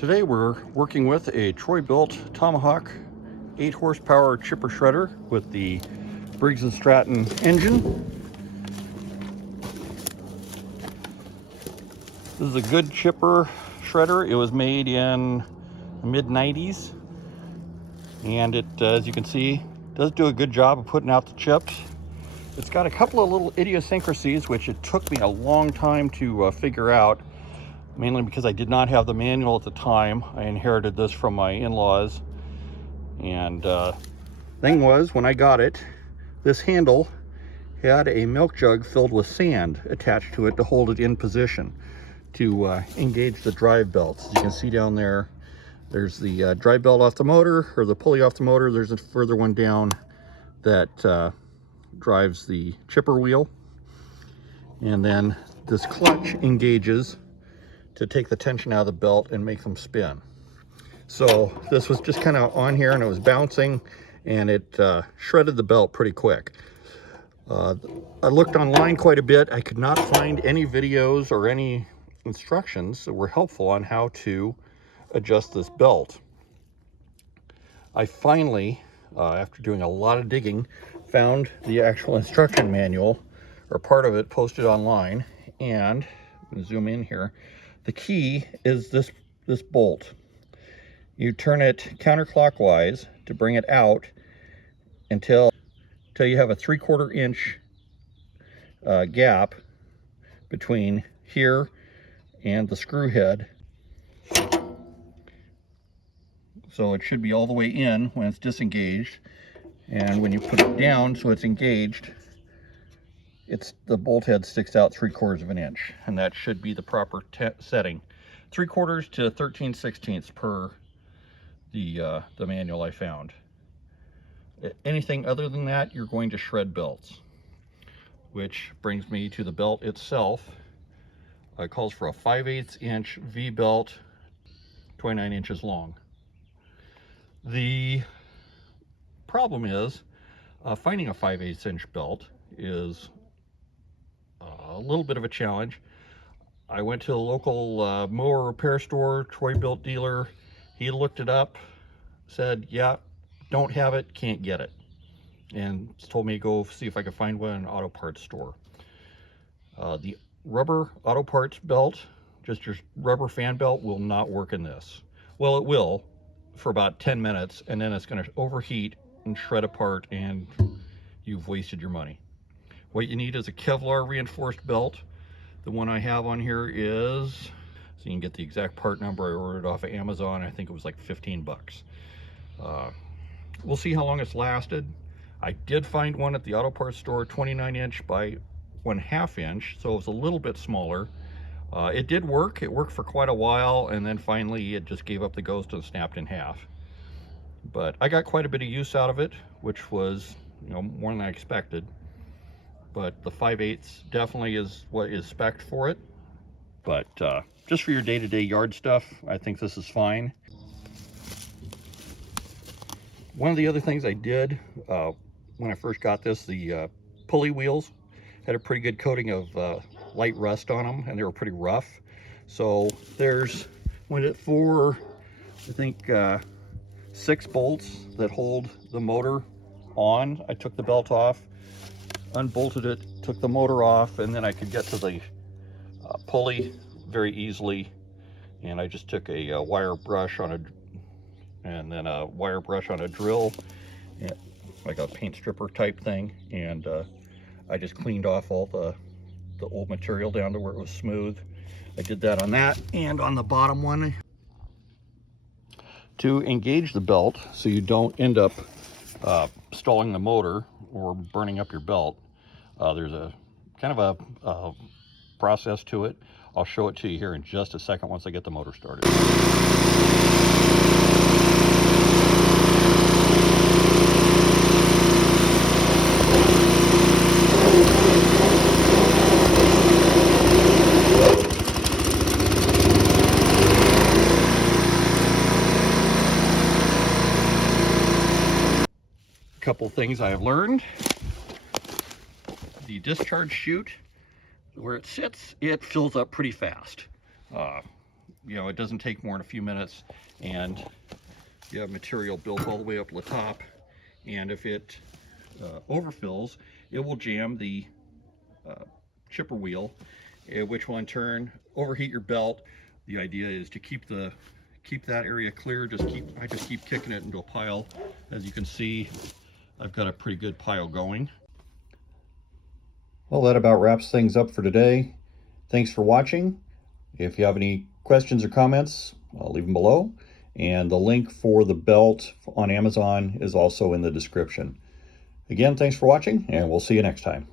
Today we're working with a Bilt Tomahawk 8 horsepower chipper shredder with the Briggs & Stratton engine. This is a good chipper shredder. It was made in the mid-90s, and it, as you can see, does do a good job of putting out the chips. It's got a couple of little idiosyncrasies which it took me a long time to figure out, mainly because I did not have the manual at the time. I inherited this from my in-laws, and thing was, when I got it, this handle had a milk jug filled with sand attached to it to hold it in position to engage the drive belts. As you can see down there, there's the drive belt off the motor, or the pulley off the motor. There's a further one down that drives the chipper wheel, and then this clutch engages to take the tension out of the belt and make them spin. So this was just kind of on here and it was bouncing, and it shredded the belt pretty quick. I looked online quite a bit. I could not find any videos or any instructions that were helpful on how to adjust this belt. I finally, after doing a lot of digging, found the actual instruction manual, or part of it, posted online. And I'm going to zoom in here. The key is this bolt. You turn it counterclockwise to bring it out until you have a 3/4 inch gap between here and the screw head. So it should be all the way in when it's disengaged, and when you put it down so it's engaged, the bolt head sticks out 3/4 of an inch, and that should be the proper setting. 3/4 to 13/16 per the manual I found. Anything other than that, you're going to shred belts. Which brings me to the belt itself. It calls for a 5/8 inch V belt, 29 inches long. The problem is finding a 5/8 inch belt is a little bit of a challenge. I went to a local mower repair store, Bilt dealer. He looked it up, said, yeah, don't have it, can't get it, and told me to go see if I could find one in an auto parts store. The rubber auto parts belt, just your rubber fan belt, will not work in this. Well, it will for about 10 minutes, and then it's going to overheat and shred apart, and you've wasted your money. What you need is a Kevlar reinforced belt. The one I have on here is, so you can get the exact part number, I ordered off of Amazon. I think it was like 15 bucks. We'll see how long it's lasted. I did find one at the auto parts store, 29 inch by 1/2 inch, so it was a little bit smaller. It did work. It worked for quite a while, and then finally it just gave up the ghost and snapped in half. But I got quite a bit of use out of it, which was, more than I expected. But the 5/8 definitely is what is spec'd for it. But just for your day-to-day yard stuff, I think this is fine. One of the other things I did when I first got this, the pulley wheels had a pretty good coating of light rust on them, and they were pretty rough. So went at 4, I think 6 bolts that hold the motor on. I took the belt off, unbolted it, took the motor off, and then I could get to the pulley very easily. And I just took a wire brush on a drill, like a paint stripper type thing, and I just cleaned off all the old material down to where it was smooth. I did that on that and on the bottom one. To engage the belt so you don't end up stalling the motor or burning up your belt, there's a kind of a process to it. I'll show it to you here in just a second once I get the motor started. Couple things I have learned. The discharge chute, where it sits, it fills up pretty fast. you know, it doesn't take more than a few minutes, and you have material built all the way up to the top. And if it overfills, it will jam the chipper wheel, which will in turn overheat your belt. The idea is to keep that area clear. I just keep kicking it into a pile. As you can see, I've got a pretty good pile going. Well, that about wraps things up for today. Thanks for watching. If you have any questions or comments, I'll leave them below. And the link for the belt on Amazon is also in the description. Again, thanks for watching, and we'll see you next time.